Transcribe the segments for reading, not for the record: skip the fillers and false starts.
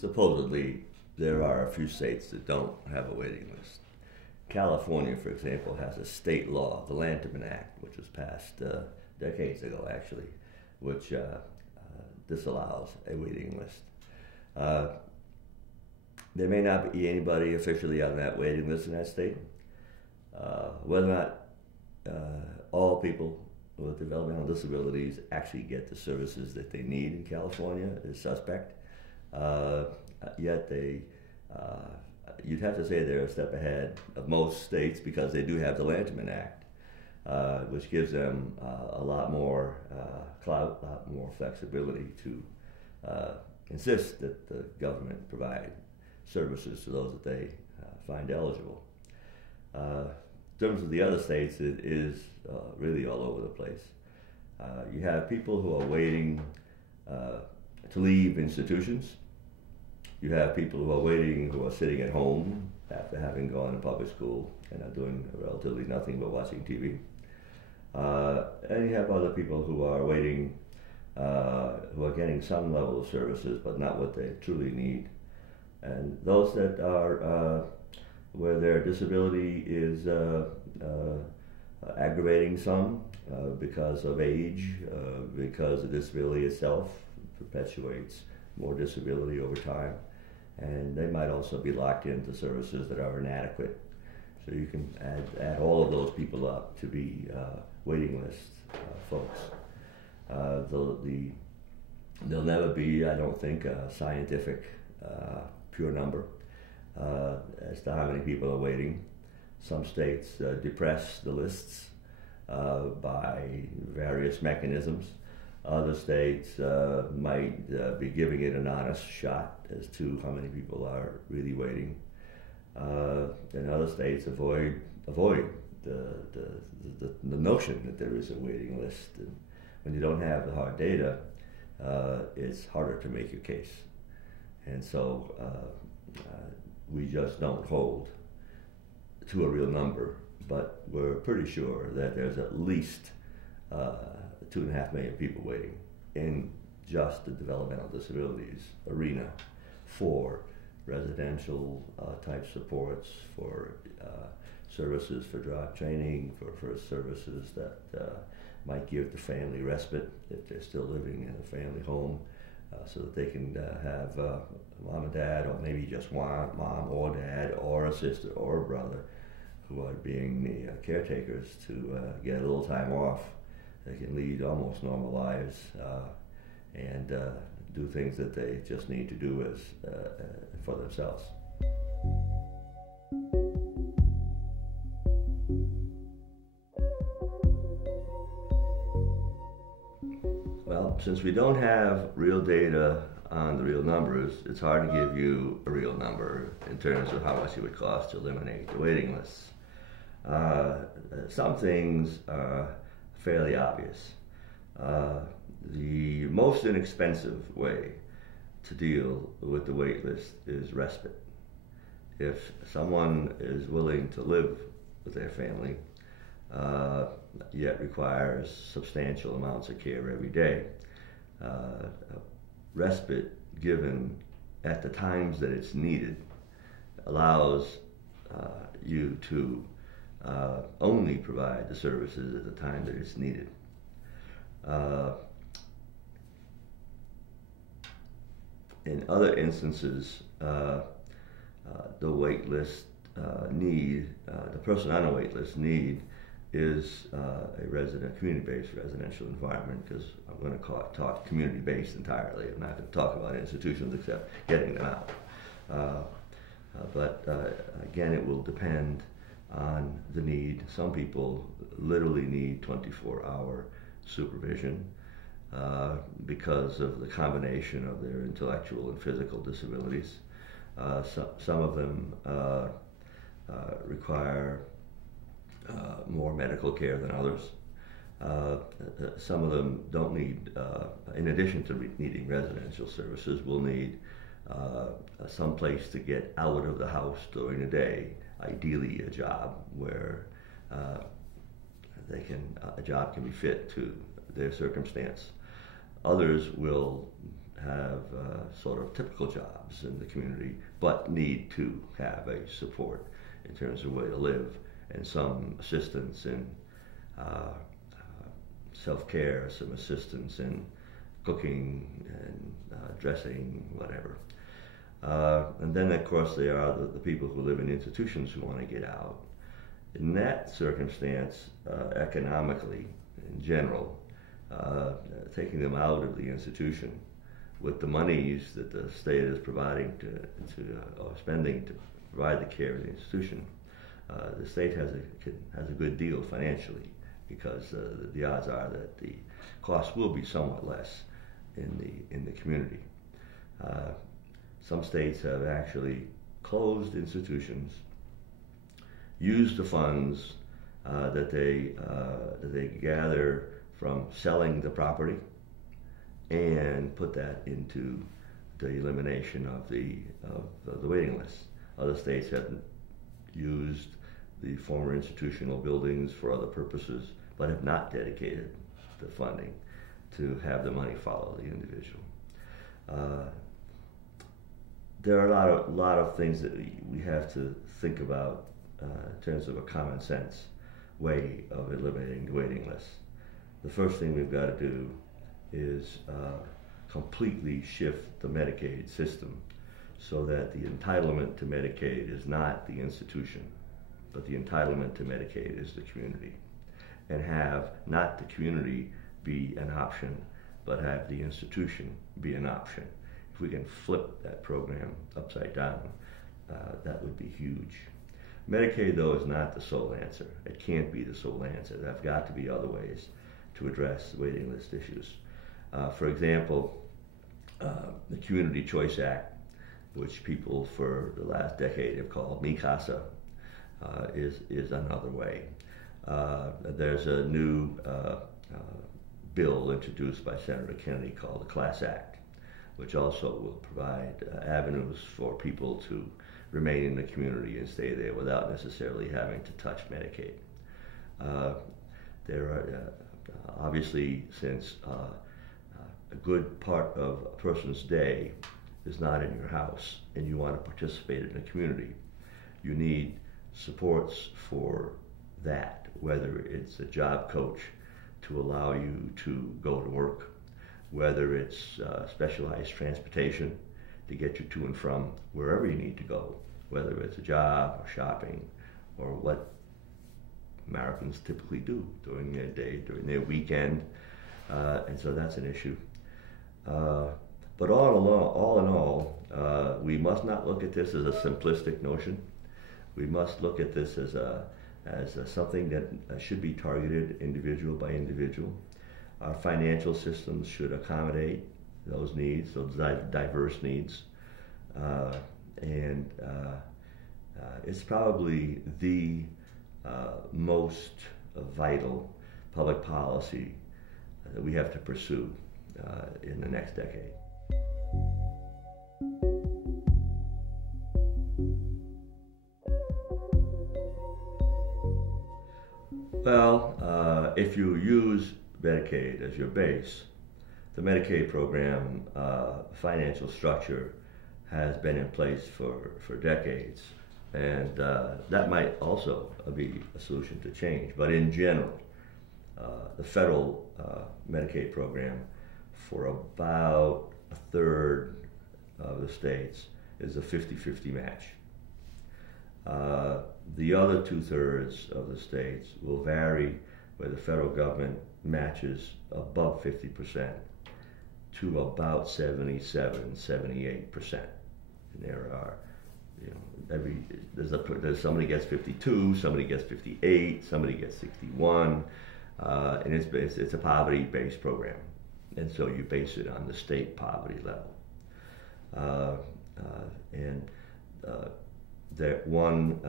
supposedly there are a few states that don't have a waiting list. California, for example, has a state law, the Lanterman Act, which was passed decades ago, actually, which disallows a waiting list. There may not be anybody officially on that waiting list in that state. Whether or not all people with developmental disabilities actually get the services that they need in California is suspect. Yet you'd have to say they're a step ahead of most states because they do have the Lanterman Act, which gives them a lot more clout, a lot more flexibility to insist that the government provide services to those that they find eligible. In terms of the other states, it is really all over the place. You have people who are waiting to leave institutions. You have people who are waiting, who are sitting at home after having gone to public school and are doing relatively nothing but watching TV. And you have other people who are waiting, who are getting some level of services, but not what they truly need. And those that are where their disability is aggravating some because of age, because the disability itself perpetuates more disability over time, and they might also be locked into services that are inadequate. So you can add all of those people up to be waiting list folks. There'll never be, I don't think, a scientific pure number as to how many people are waiting. Some states depress the lists by various mechanisms. Other states might be giving it an honest shot as to how many people are really waiting. And other states avoid the notion that there is a waiting list. And when you don't have the hard data, it's harder to make your case. And so we just don't hold to a real number, but we're pretty sure that there's at least 2.5 million people waiting in just the developmental disabilities arena for residential type supports, for services for job training, for services that might give the family respite if they're still living in a family home, so that they can have mom and dad, or maybe just one mom or dad or a sister or a brother who are being the caretakers to get a little time off. They can lead almost normal lives and do things that they just need to do as for themselves. Well, since we don't have real data on the real numbers, it's hard to give you a real number in terms of how much it would cost to eliminate the waiting lists. Some things are fairly obvious. The most inexpensive way to deal with the wait list is respite. If someone is willing to live with their family, yet requires substantial amounts of care every day, respite given at the times that it's needed allows you to only provide the services at the time that it's needed. In other instances, the wait list need, the person on a wait list need is a community-based residential environment, because I'm going to talk community-based entirely. I'm not going to talk about institutions except getting them out. But again, it will depend on the need. Some people literally need 24-hour supervision because of the combination of their intellectual and physical disabilities. Some of them require more medical care than others. Some of them don't need, in addition to needing residential services, will need some place to get out of the house during the day, ideally a job where a job can be fit to their circumstance. Others will have sort of typical jobs in the community, but need to have a support in terms of where to live and some assistance in self-care, some assistance in cooking and dressing, whatever. And then, of course, there are the people who live in institutions who want to get out. In that circumstance, economically, in general, taking them out of the institution with the monies that the state is providing or spending to provide the care in the institution, the state has a good deal financially, because the odds are that the cost will be somewhat less in the community. Some states have actually closed institutions, used the funds that they gather from selling the property, and put that into the elimination of the waiting list. Other states have used the former institutional buildings for other purposes, but have not dedicated the funding to have the money follow the individual. There are a lot of things that we have to think about in terms of a common sense way of eliminating the waiting list. The first thing we've got to do is completely shift the Medicaid system so that the entitlement to Medicaid is not the institution, but the entitlement to Medicaid is the community. And have not the community be an option, but have the institution be an option. If we can flip that program upside down, that would be huge. Medicaid, though, is not the sole answer. It can't be the sole answer. There have got to be other ways to address waiting list issues. For example, the Community Choice Act, which people for the last decade have called Mi Casa, is another way. There's a new bill introduced by Senator Kennedy called the Class Act, which also will provide avenues for people to remain in the community and stay there without necessarily having to touch Medicaid. There are obviously, since a good part of a person's day is not in your house and you want to participate in the community, you need supports for that, whether it's a job coach to allow you to go to work, whether it's specialized transportation to get you to and from wherever you need to go, whether it's a job or shopping or what Americans typically do during their day, during their weekend, and so that's an issue. But all in all, we must not look at this as a simplistic notion. We must look at this as something that should be targeted individual by individual. Our financial systems should accommodate those needs, those diverse needs, and it's probably the most vital public policy that we have to pursue in the next decade. Well, if you use Medicaid as your base, the Medicaid program financial structure has been in place for decades, and that might also be a solution to change. But in general, the federal Medicaid program for about a third of the states is a 50-50 match. The other 2/3 of the states will vary, where the federal government matches above 50% to about 77-78%. And there are, there's somebody gets 52, somebody gets 58, somebody gets 61, and it's a poverty-based program, and so you base it on the state poverty level. That one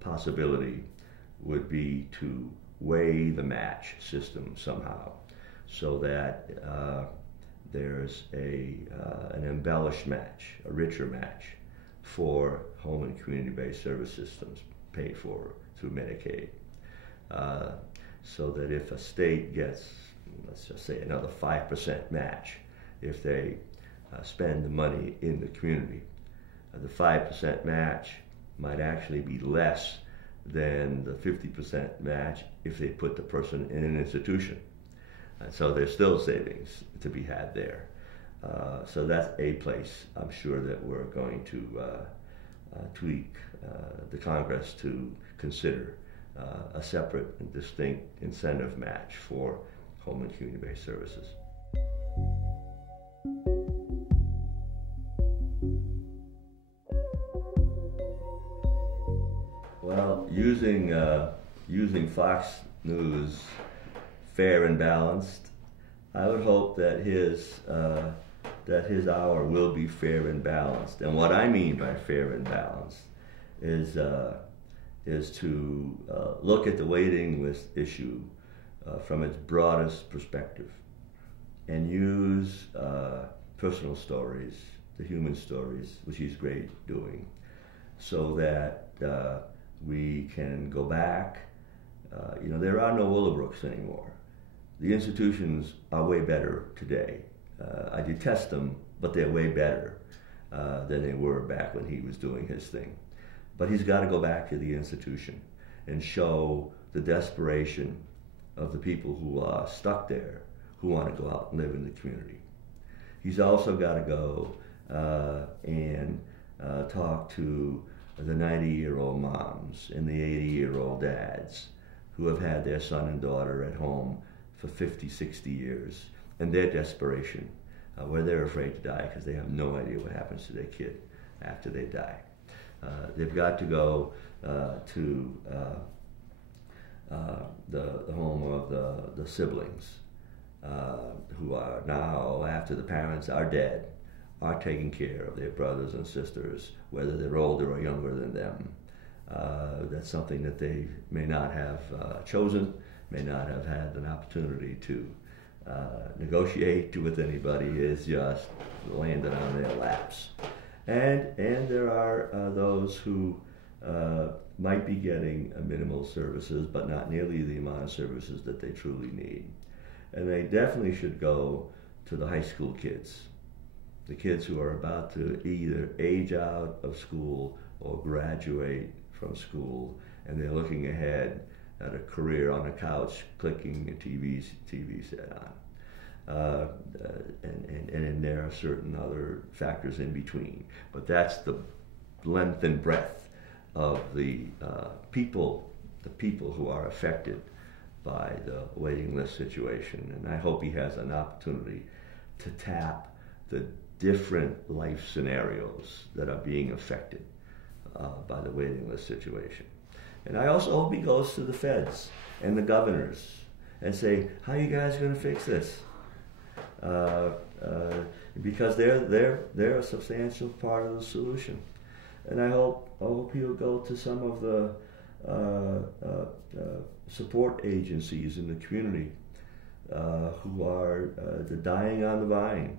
possibility would be to weigh the match system somehow, so that there's an embellished match, a richer match for home and community-based service systems paid for through Medicaid. So that if a state gets, let's just say, another 5% match, if they spend the money in the community. The 5% match might actually be less than the 50% match if they put the person in an institution. So there's still savings to be had there. So that's a place I'm sure that we're going to tweak the Congress to consider a separate and distinct incentive match for home and community-based services. Well, using Fox News fair and balanced, I would hope that his hour will be fair and balanced. And what I mean by fair and balanced is to look at the waiting list issue from its broadest perspective and use personal stories, the human stories, which he's great doing, so that we can go back. There are no Willobrooks anymore. The institutions are way better today. I detest them, but they're way better than they were back when he was doing his thing. But he's got to go back to the institution and show the desperation of the people who are stuck there, who want to go out and live in the community. He's also got to go and talk to the 90-year-old moms and the 80-year-old dads who have had their son and daughter at home for 50, 60 years, and their desperation, where they're afraid to die because they have no idea what happens to their kid after they die. They've got to go to the home of the siblings who are now, after the parents are dead, are taking care of their brothers and sisters, whether they're older or younger than them. That's something that they may not have chosen, may not have had an opportunity to negotiate with anybody. It's just landed on their laps. And there are those who might be getting minimal services, but not nearly the amount of services that they truly need. And they definitely should go to the high school kids, the kids who are about to either age out of school or graduate from school, and they're looking ahead at a career on a couch, clicking a TV set on. And there are certain other factors in between. But that's the length and breadth of the people who are affected by the waiting list situation. And I hope he has an opportunity to tap the different life scenarios that are being affected by the waiting list situation. And I also hope he goes to the feds and the governors and say, how are you guys going to fix this? Because they're a substantial part of the solution. And I hope he'll go to some of the support agencies in the community who are dying on the vine,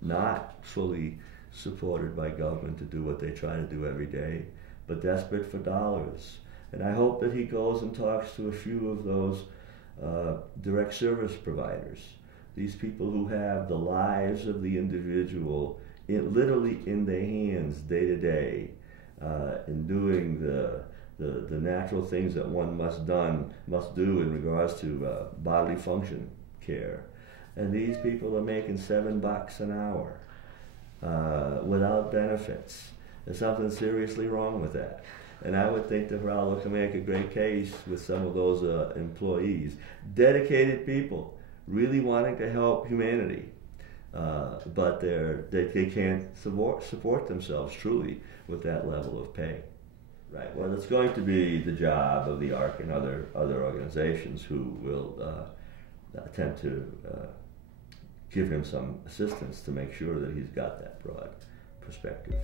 not fully supported by government to do what they try to do every day, but desperate for dollars. And I hope that he goes and talks to a few of those direct service providers, these people who have the lives of the individual literally in their hands day to day, in doing the natural things that one must do in regards to bodily function care. And these people are making $7 an hour without benefits. There's something seriously wrong with that. And I would think that Raul can make a great case with some of those employees, dedicated people, really wanting to help humanity, but they can't support themselves truly with that level of pay. Right. Well, it's going to be the job of the ARC and other organizations who will attempt to give him some assistance to make sure that he's got that broad perspective.